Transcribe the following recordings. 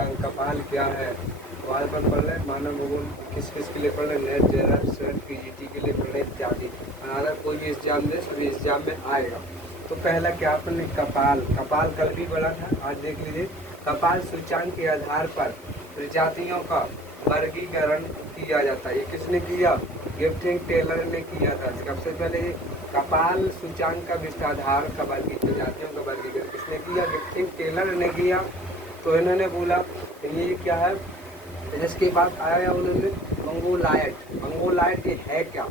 सूचांक, कपाल क्या है, वाल पर पढ़ रहे, मानव भूगोल किस किस के लिए पढ़ रहे, नेट, जेआरएफ, सेट, पीजीटी के लिए पढ़ रहे इत्यादि। अगर कोई भी एग्जाम दे सभी एग्जाम में आएगा। तो पहला क्या अपन कपाल, कपाल कल भी बड़ा था, आज देख लीजिए। कपाल सूचांक के आधार पर प्रजातियों का वर्गीकरण किया जाता है। ये किसने किया? गिफ्टिंग टेलर ने किया था। सबसे पहले कपाल सूचांक का विस्तार का प्रजातियों का वर्गीकरण किसने किया? गिफ्टिंग टेलर ने किया। तो इन्होंने बोला ये क्या है, इसके बाद आया उन्होंने मंगोलायड। मंगोलायड ये है क्या?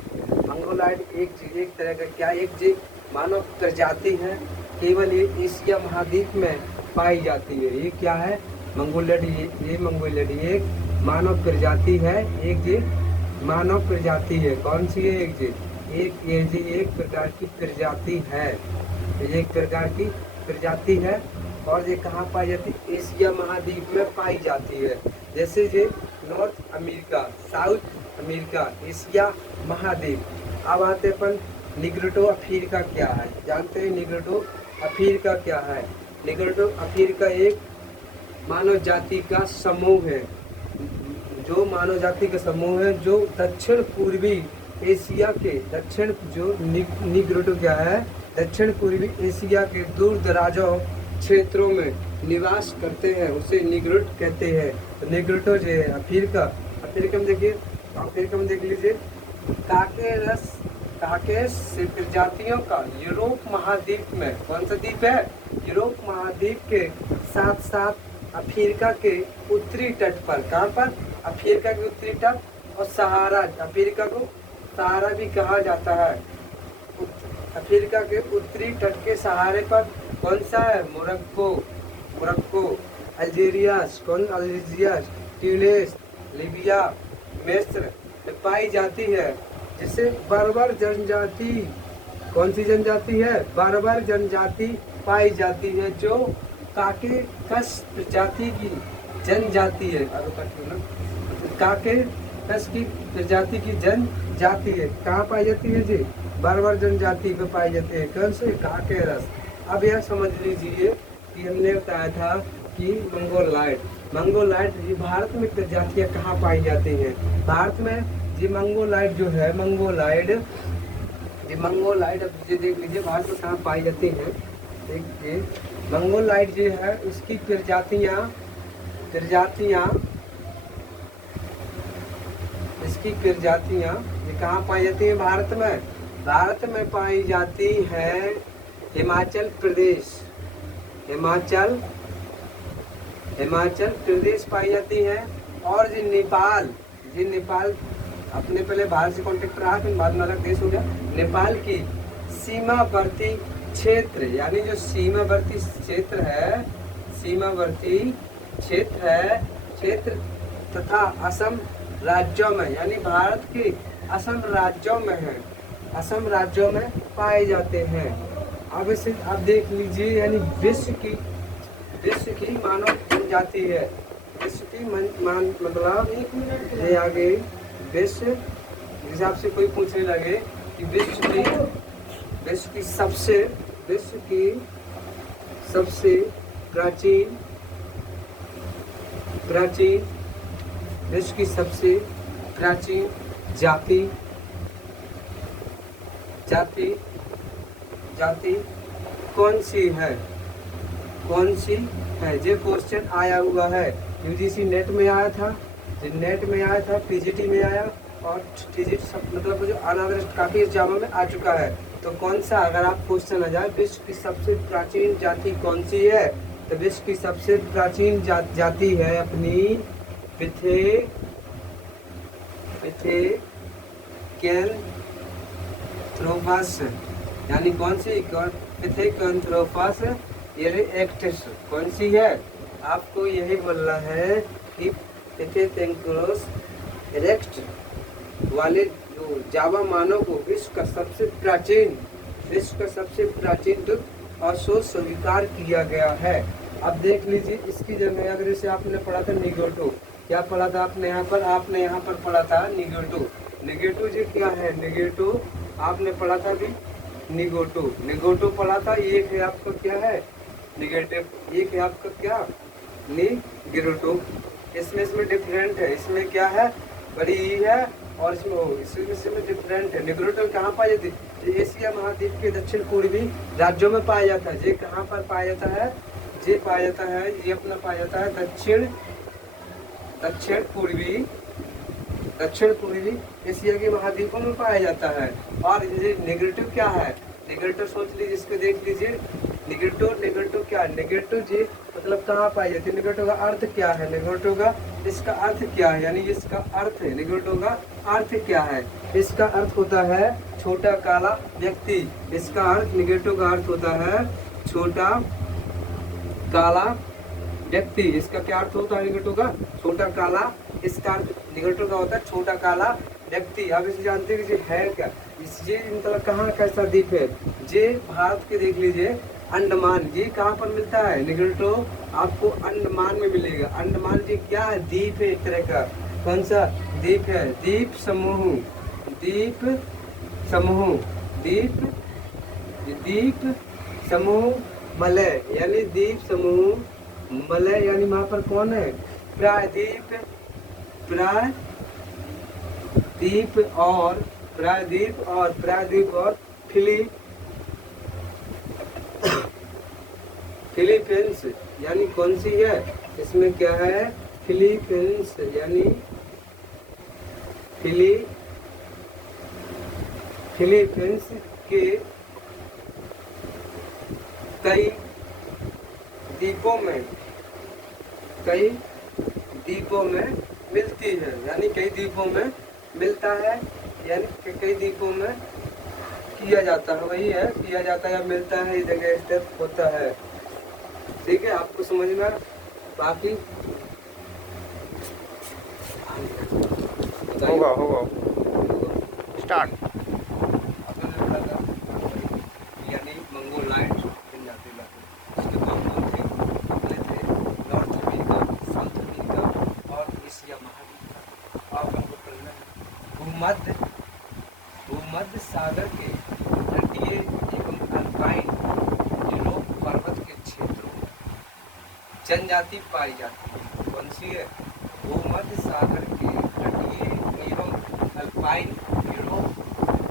मंगोलायड एक तरह का क्या, एक जीव मानव प्रजाति है, केवल ये एशिया महाद्वीप में पाई जाती है। ये क्या है? मंगोलायड। ये मंगोलायड एक मानव प्रजाति है, एक जीव मानव प्रजाति है। कौन सी है? एक जीव एक प्रकार की प्रजाति है, एक प्रकार की प्रजाति है। और ये कहाँ पाई जाती है? एशिया महाद्वीप में पाई जाती है। जैसे ये north America, south America, Asia महाद्वीप। अब आते अपन निग्रोटो अफ्रीका क्या है, जानते हैं निग्रोटो अफ्रीका क्या है? निग्रोटो अफ्रीका एक मानव जाति का समूह है, जो मानव जाति का समूह है जो दक्षिण पूर्वी एशिया के दक्षिण जो निग्रोटो क्या है, दक्षिण पूर्वी एशिया के दूर दराजों क्षेत्रों में निवास करते हैं, उसे निग्रोट कहते हैं। तो निग्रोटो जो है अफ्रीका, अफ्रीका में देखिए, अफ्रीका में देख लीजिए काकेस प्रजातियों का यूरोप महाद्वीप में, कौन सा द्वीप है? यूरोप महाद्वीप के साथ साथ अफ्रीका के उत्तरी तट पर, कहाँ पर? अफ्रीका के उत्तरी तट और सहारा, अफ्रीका को सहारा भी कहा जाता है। अफ्रीका के उत्तरी तट के सहारे पर कौन सा है? मोरक्को, अल्जीरियास, ट्यूनिस, लीबिया, मिस्र पाई जाती है। जिसे बर्बर जनजाति, कौन सी जनजाति है? बर्बर जनजाति पाई जाती है, जो काकेकस प्रजाति की जनजाति है। काकेकस की प्रजाति की जनजाति है। कहाँ पाई जाती है जी? बर्बर जनजाति पे पाई जाती है। कौन से? काकेरस। अब यह समझ लीजिए कि हमने बताया था कि मंगोलायड ये भारत में प्रजातियां कहाँ पाई जाती हैं? भारत में ये मंगोलायड जो है, मंगोलायड अब ये देख लीजिए भारत में कहाँ पाई जाती है। देखिए मंगोलायड जो है उसकी प्रजातियां इसकी प्रजातियां ये कहाँ पाई जाती है? भारत में पाई जाती है हिमाचल प्रदेश पाई जाती है। और ये नेपाल अपने पहले भारत से कॉन्टेक्ट रहा, फिर बाद में अलग देश हो गया। नेपाल की सीमावर्ती क्षेत्र, यानी जो सीमावर्ती क्षेत्र तथा असम राज्यों में, यानी भारत के असम राज्यों में पाए जाते हैं। अब इसे आप देख लीजिए, यानी विश्व की मानव जनजाति है। विश्व की मतलब ये आगे विश्व हिसाब से कोई पूछने लगे कि विश्व की सबसे प्राचीन जाति कौन सी है? ये क्वेश्चन आया हुआ है, यूजीसी नेट में आया था, पीजीटी में आया, और टीजीटी मतलब जो अनावृष्ट काफी एग्जामों में आ चुका है। तो कौन सा, अगर आप क्वेश्चन आ जाए विश्व की सबसे प्राचीन जाति कौन सी है, तो विश्व की सबसे प्राचीन जाति है अपनी पिथेकैंथ्रोपस, यानी कौन सी? पिथेकैंथ्रोपस इरेक्टस। कौन सी है? आपको यही बोलना है कि पिथेकैंथ्रोपस इरेक्टस वाले जो जावा मानव को विश्व का सबसे प्राचीन दुग्ध और शोध स्वीकार किया गया है। अब देख लीजिए इसकी जगह, अगर इसे आपने पढ़ा था निग्रोटो, क्या पढ़ा था आपने यहाँ पर पढ़ा था निग्रोटो जी क्या है? निग्रोटो आपने पढ़ा था भी, निग्रोटो पढ़ा था। एक है आपका क्या है? निगेटिव। एक है आपका क्या? निग्रोटो। इसमें डिफरेंट है, इसमें क्या है, बड़ी ई है और इसमें डिफरेंट है। निग्रोटो कहाँ पाया जाती है? एशिया महाद्वीप के दक्षिण पूर्वी राज्यों में पाया जाता है। ये कहाँ पर पाया जाता है? ये पाया जाता है, ये अपना पाया जाता है दक्षिण पूर्वी एशिया के महाद्वीपों में पाया जाता है। और ये निग्रोटो क्या है? निग्रोटो सोच लीजिए, इसको देख लीजिए। निग्रोटो क्या है? निग्रोटो जी मतलब कहाँ पाई जाती है? निग्रोटो का अर्थ क्या है? निग्रोटो का इसका अर्थ क्या है? यानी इसका अर्थ है, निग्रोटो का अर्थ क्या है? इसका अर्थ होता है छोटा काला व्यक्ति। इसका अर्थ, निग्रोटो का अर्थ होता है छोटा काला व्यक्ति। इसका क्या अर्थ होता है निग्रोटो का? छोटा काला। इसका अर्थ निग्रोटो का होता है छोटा काला व्यक्ति। अब इसे जानते हैं कि ये है क्या? ये मतलब कहाँ कैसा द्वीप है? ये भारत के देख लीजिए अंडमान। ये कहाँ पर मिलता है? निग्रोटो आपको अंडमान में मिलेगा। अंडमान जी क्या है? द्वीप है एक तरह का। कौन सा द्वीप है? द्वीप समूह मलय, यानी द्वीप समूह मलय, यानी वहाँ पर कौन है? प्रायद्वीप और फिलीपींस, यानी कौन सी है? इसमें क्या है? फिलीपींस, यानी फिलीपींस के कई द्वीपों में मिलती है, यानी कई द्वीपों में मिलता है, यानी कई द्वीपों में किया जाता है। वही है, किया जाता है या मिलता है, इस जगह स्टेप होता है। ठीक है, आपको समझ में? बाकी होगा स्टार्ट। यानी मंगोलाइड जनजाति इसके कौन थे? पहले थे नॉर्थ अमेरिका, साउथ अमेरिका और एशिया महाद्वीप का। आप हमको पढ़ना है भूमध्य सागर के तटीय एवं अल्पाइन यूरोप पर्वत के क्षेत्रों में जनजाति पाई जाती है। कौन सी है? भूमध्य सागर के तटीय एवं अल्पाइन यूरोप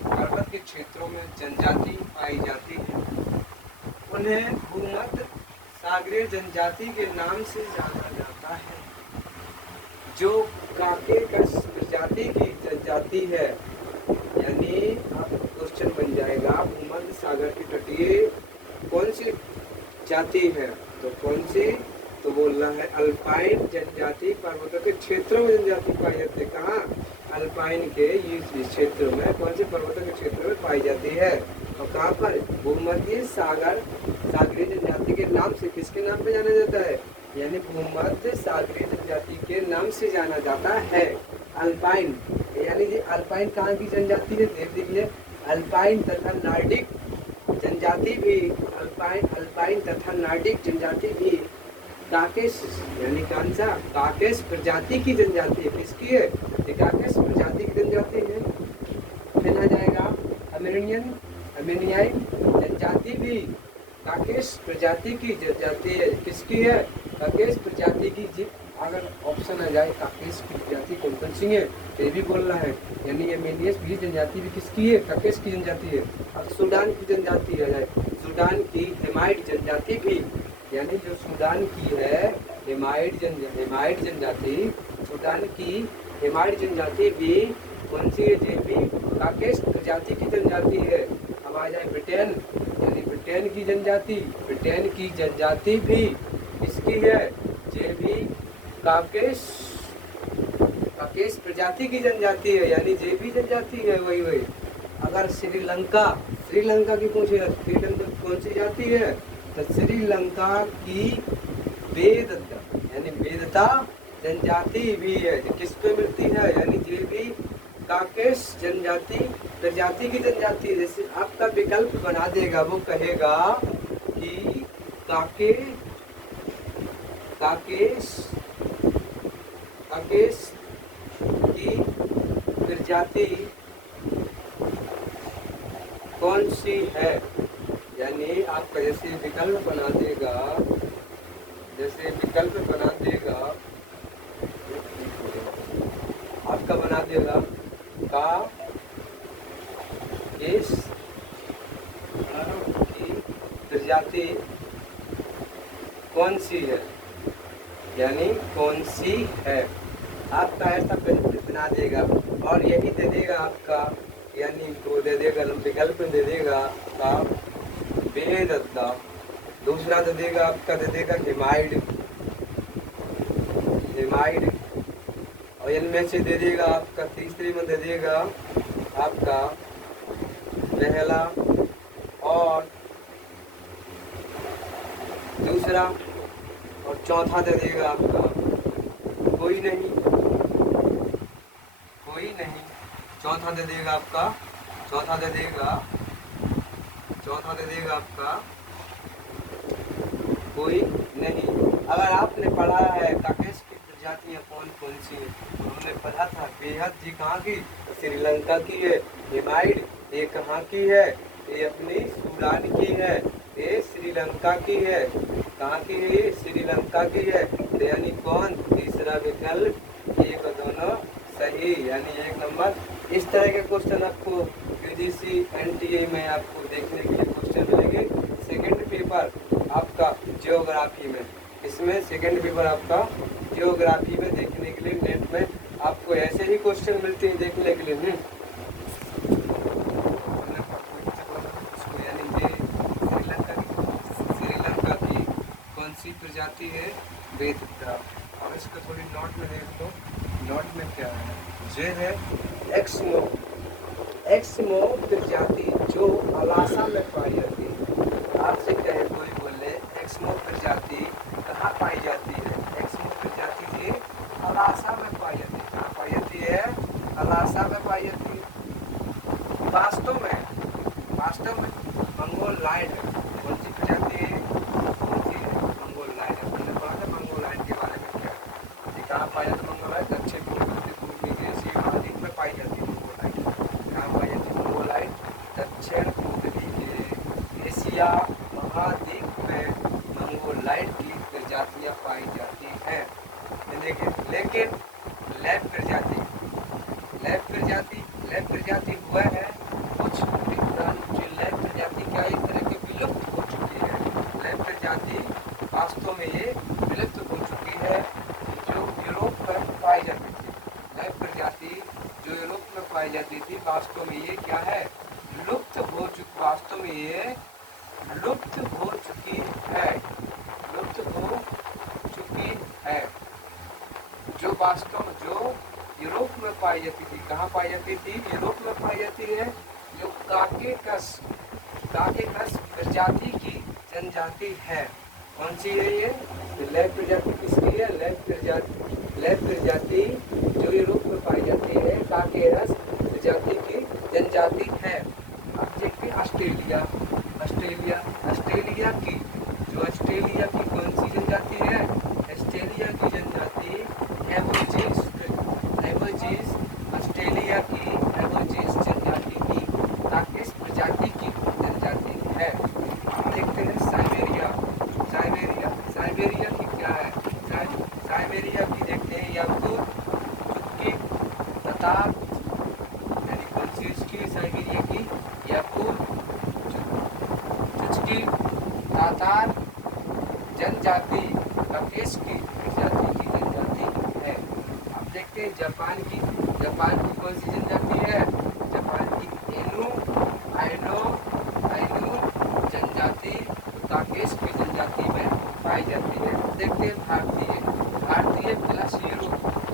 पर्वत के क्षेत्रों में जनजाति पाई जाती है। उन्हें भूमध्य सागरीय जनजाति के नाम से जाना जाता है, जो काकेकस प्रजाति की जनजाति है। यानी आपका क्वेश्चन बन जाएगा, भूमध्य सागर की तटीय कौन सी जाति है? तो कौन सी? तो बोलना है अल्पाइन जनजाति पर्वतों के क्षेत्रों में जनजाति पाई जाती है। कहाँ? अल्पाइन के इस क्षेत्र में, कौन से पर्वतों के क्षेत्र में पाई जाती है? और कहाँ पर? भूमध्य सागरीय जनजाति के नाम से। किसके नाम पे जाना जाता है? यानी भूमध्य सागरीय जनजाति के नाम से जाना जाता है अल्पाइन। यानी ये अल्पाइन कहाँ की जनजाति है? देख लीजिए, अल्पाइन तथा नार्डिक जनजाति भी, अल्पाइन तथा नार्डिक जनजाति भी काकेश, यानी कौन सा? काकेश प्रजाति की जनजाति है। किसकी है? ये काकेश प्रजाति की जनजाति है। फिर आ जाएगा अमेनियाई जनजाति भी काकेश प्रजाति की जनजाति है। किसकी है? काकेश प्रजाति की। जी अगर ऑप्शन आ जाए काकेश की जनजाति कौन सी है, तो ये भी बोलना है। यानी अमेनियस भी जनजाति भी किसकी है? काकेश की जनजाति है। अब सूडान की जनजाति आ जाए, सूडान की हेमाइट जनजाति भी, यानी जो सूडान की है हेमाइट जनजाति, सूडान की हेमाइट जनजाति भी कौन सी है? ये भी काकेश प्रजाति की जनजाति है। अब आ जाए ब्रिटेन, यानी ब्रिटेन की जनजाति भी इसकी है, ये भी काकेश प्रजाति की जनजाति है, यानी ये भी जनजाति है। वही अगर श्रीलंका की पूछे, श्रीलंका कौन सी जाति है? तो श्रीलंका की वेदता, यानी वेदता जनजाति भी है। किस पे मिलती है? यानी ये भी काकेश प्रजाति की जनजाति। जैसे आपका विकल्प बना देगा, वो कहेगा कि काकेश की प्रजाति कौन सी है? यानी आपका जैसे विकल्प बना देगा, जैसे विकल्प बना देगा, आपका बना देगा का इस की प्रजाति कौन सी है, यानी कौन सी है, आपका ऐसा प्रश्न बना देगा। और यही दे देगा आपका, यानी वो दे देगा विकल्प दे देगा का बेदद्दा, दूसरा दे देगा आपका दे देगा हिमाइड, हिमाइड, और इनमें से दे देगा आपका तीसरे में दे देगा आपका पहला और दूसरा, और चौथा दे देगा आपका कोई नहीं, कोई नहीं, चौथा दे देगा आपका, चौथा दे देगा, चौथा दे देगा आपका कोई नहीं। अगर आपने पढ़ा है काकेश की प्रजातियां कौन कौन सी हैं, उन्होंने पढ़ा था बेहद जी कहाँ की, श्रीलंका की है, हिमाइड ये कहाँ की है, ये अपनी सूडान की है, ये श्रीलंका की है, कहाँ की है, ये श्रीलंका की है, तो यानी कौन, तीसरा विकल्प, एक दोनों सही, यानी 1 नंबर। इस तरह के क्वेश्चन आपको यूजीसी एनटीए में आपको देखने के लिए क्वेश्चन मिलेंगे। सेकंड पेपर आपका जियोग्राफी में, इसमें सेकंड पेपर आपका जियोग्राफी में देखने के लिए नेट में आपको ऐसे ही क्वेश्चन मिलते हैं देखने के लिए। श्रीलंका की कौन सी प्रजाति है, बेदद्दा। अब इसको थोड़ी नोट में देख लो, नोट में क्या है, ये है एक्समो, एक्समो प्रजाति जो अलासा में पाई जाती है। आपसे कहे कोई बोले एक्समो प्रजाति कहाँ पाई जाती है, एक्समो प्रजाति ये अलासा में पाई जाती है, कहाँ पाई जाती है, अलासा में पाई जाती है। वास्तव में मंगोलाइड कौन सी प्रजाति है, कौन सी है, मंगोलाइड। हमने पढ़ा था मंगोलाइड के बारे में क्या है, कहाँ पाई जाती है मंगोलाइड, दक्षिण पूर्वी एशिया महाद्वीप में पाई जाती है मंगोलाइड। कहाँ पाई जाती है मंगोलाइड, दक्षिण पूर्वी एशिया महाद्वीप में मंगोलाइड की प्रजातियां पाई जाती हैं। लेकिन लैब प्रजाति, लैब प्रजाति, लैब प्रजाति वह है कुछ जो लैब प्रजाति क्या इस तरह के विलुप्त हो चुकी है, लैब प्रजाति वास्तव में ये विलुप्त हो चुकी है जो यूरोप में पाई जाती थी। लैब प्रजाति जो यूरोप में पाई जाती थी वास्तव में ये क्या है, लुप्त हो चुकी, वास्तव में ये लुप्त हो चुकी है, लुप्त हो चुकी है। जो वास्तव जो यूरोप में पाई जाती थी, कहाँ पाई जाती थी, यूरोप में पाई जाती है, जो काकेकस, काकेकस प्रजाति की जनजाति है। कौन सी है ये, लैब प्रजाति किसकी है, लैब प्रजाति जो यूरोप में पाई जाती है, काकेकस प्रजाति की जनजाति है। अब देखिए ऑस्ट्रेलिया, ऑस्ट्रेलिया, ऑस्ट्रेलिया की जो ऑस्ट्रेलिया की कौन सी जनजाति है, ऑस्ट्रेलिया की जनजाति एबोरिजिन्स, एबोरिजिन्स, ऑस्ट्रेलिया की एबोरिजिन्स जनजाति की काकेश प्रजाति की जनजाति है। अब देखते हैं साइबेरिया, साइबेरिया, साइबेरिया की क्या है, साइबेरिया की देखते हैं याकूब चुटकी ततार, यानी कौन सी इसकी साइबेरिया की, याकूब चुटकी तातार जनजाति काकेश की प्रजाति की जनजाति है। अब देखते हैं जापान की, जापान की कौन सी जनजाति है, जापान की एनु, आइनो, आइनु जनजाति काकेश की जनजाति में पाई जाती है। देखते हैं भारतीय, भारतीय प्लस यूरोप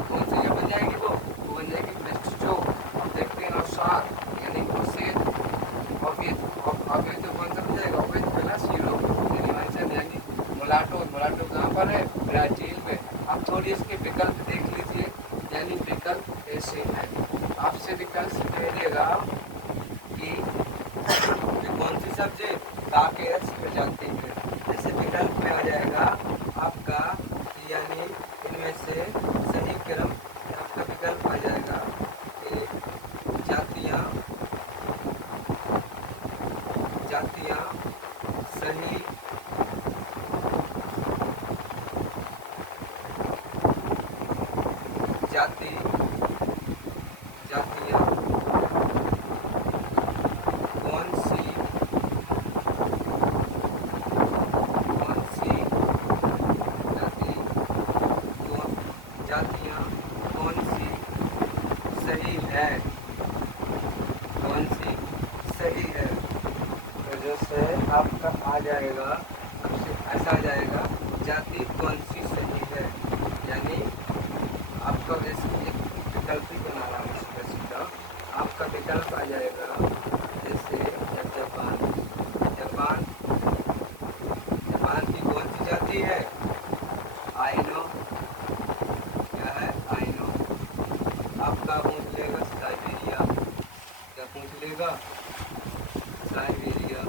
कौन सी जो बन जाएगी, वो बन जाएगी ब्रिस्टो। अब देखते हैं अवसाद, यानी अवशेष, अवैध तो कौन सा बन जाएगा, अवैध प्लस यूरोप, यानी मोलाटो, मोलाटो कहाँ पर है, ब्राजील में। अब थोड़ी इसके विकल्प देख लीजिए, यानी विकल्प ऐसे हैं, आपसे विकल्प कहेगा कि कौन सी सब्जी काकेश प्रजाति में, जैसे विकल्प में आ जाएगा आपका, यानी इनमें से सही क्रम आपका विकल्प आ जाएगा कि जातियां, जातियां सही जाति जातियाँ कौन सी जातियाँ कौन सी सही है, कौन सी सही है। तो जैसे आपका आ जाएगा, ऐसा आ जाएगा जाति कौन सी सही है, यानी आपका वैसे एक विकल्प ही बना रहा हूँ सीधा सीधा। आपका विकल्प आ जाएगा जैसे जापान, जापान जापान की कौन सी जाति है, आइनो, क्या है आइनो। आपका पूछ लेगा साइबेरिया, क्या पूछ लेगा साइबेरिया,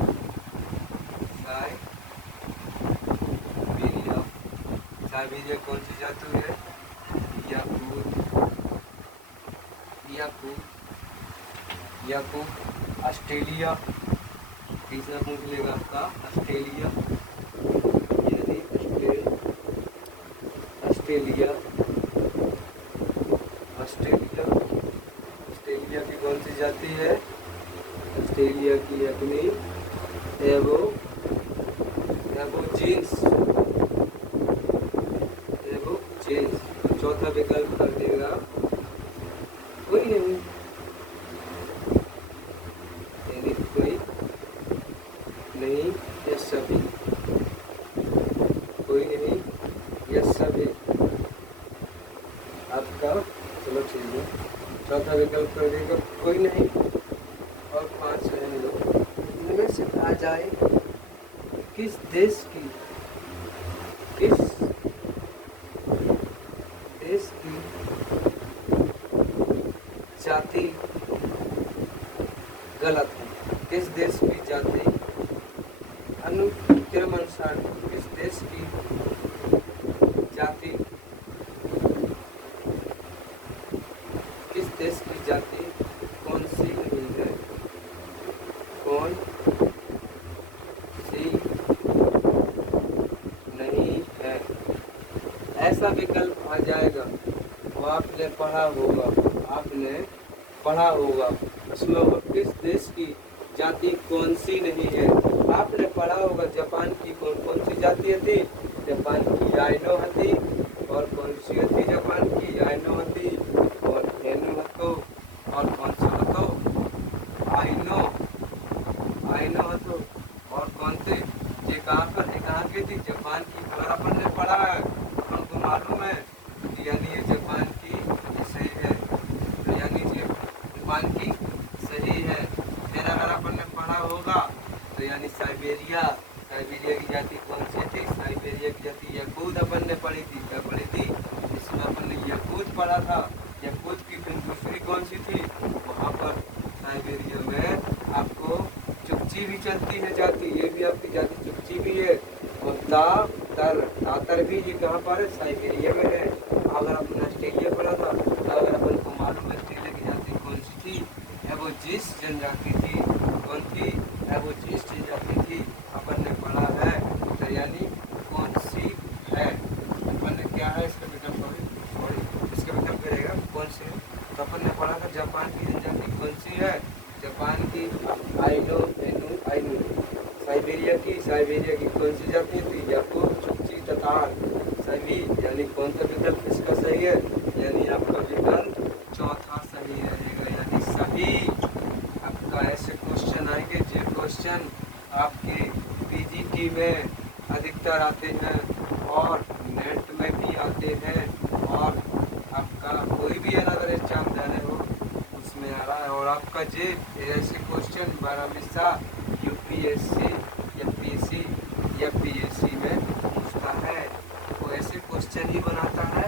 साइबेरिया, साइबेरिया कौन सी जाति है, याकूत, याकूत, याकूत। ऑस्ट्रेलिया, तीसरा पूछ लेगा आपका ऑस्ट्रेलिया, यानी ऑस्ट्रेलिया, ऑस्ट्रेलिया, ऑस्ट्रेलिया की कौन सी जाति है, ऑस्ट्रेलिया की अपनी एबोजीन्स, एबोजीन्स। चौथा विकल्प कर देगा कोई नहीं, यानी कोई नहीं या सभी, कोई नहीं या सभी आपका। चलो ठीक है, चौथा विकल्प कर देगा कोई नहीं, और 5 रहने दो। इनमें से आ जाए किस देश की, किस देश की जाति गलत है, किस देश की जाति अनुक्रमानुसार, किस देश की जाति, किस देश की जाति कौन सी नहीं है, कौन सी नहीं है। ऐसा विकल्प आ जाएगा, वो आपने पढ़ा होगा, आपने पढ़ा होगा, उसमें वो किस देश की जाति कौन सी नहीं है। आपने पढ़ा होगा जापान की कौन कौन सी जाति थी, जापान की आइनो थी, और कौन सी थी जापान की आइनो थी, और हेनु हतो, और कौन सा हतो आइनो, आइनो हतो, और कौन थे ये कहाँ पर, ये कहाँ की थी, जापान की। अगर अपन ने पढ़ा है, अपन को मालूम है, यानी ये जापान की सही है, तो यानी ये जापान की सही है। फिर अगर अपन ने पढ़ा होगा तो यानी साइबेरिया, साइबेरिया की जाति कौन सी थी, साइबेरिया की जाति याकूत अपन ने पढ़ी थी, क्या पढ़ी थी, इसमें अपन ने याकूत पढ़ा था। याकूत की फिर दूसरी कौन सी थी, वहाँ पर साइबेरिया में आपको चुपची भी चलती है जाति, ये भी आपकी जाति चुपची भी है। और तातर भी ये कहाँ पर है, साइबेरिया में है। अगर अपन ऑस्ट्रेलिया पढ़ा था, अगर अपन को मालूम है ऑस्ट्रेलिया की जाति कौन सी थी, एबोजिस जनजाति थी, कौन थी, एबोजिस जनजाति थी, अपन ने पढ़ा है। तो यानी कौन सी है, अपन ने क्या है इसका विकल्प, सॉरी इसका विकल्प करेगा कौन सी। तो अपन ने पढ़ा था जापान की जनजाति कौन सी है, जापान की आइनो, एनु आइनो। साइबेरिया की, साइबेरिया की कौन सी जाति थी, याकूत, चुपची, ततार, सभी, यानी कौन सा विकल्प इसका सही है, यानी आपका विकल्प चौथा सही रहेगा, यानी सभी। आपका ऐसे क्वेश्चन आएंगे, जो क्वेश्चन आपके पीजीटी में अधिकतर आते हैं और नेट में भी आते हैं, और आपका कोई भी अनदर एग्जाम देने हो उसमें आ रहा है। और आपका जे ऐसे क्वेश्चन 12 यूपीएससी या पीसी या पीएससी में पूछता है, वो ऐसे क्वेश्चन ही बनाता है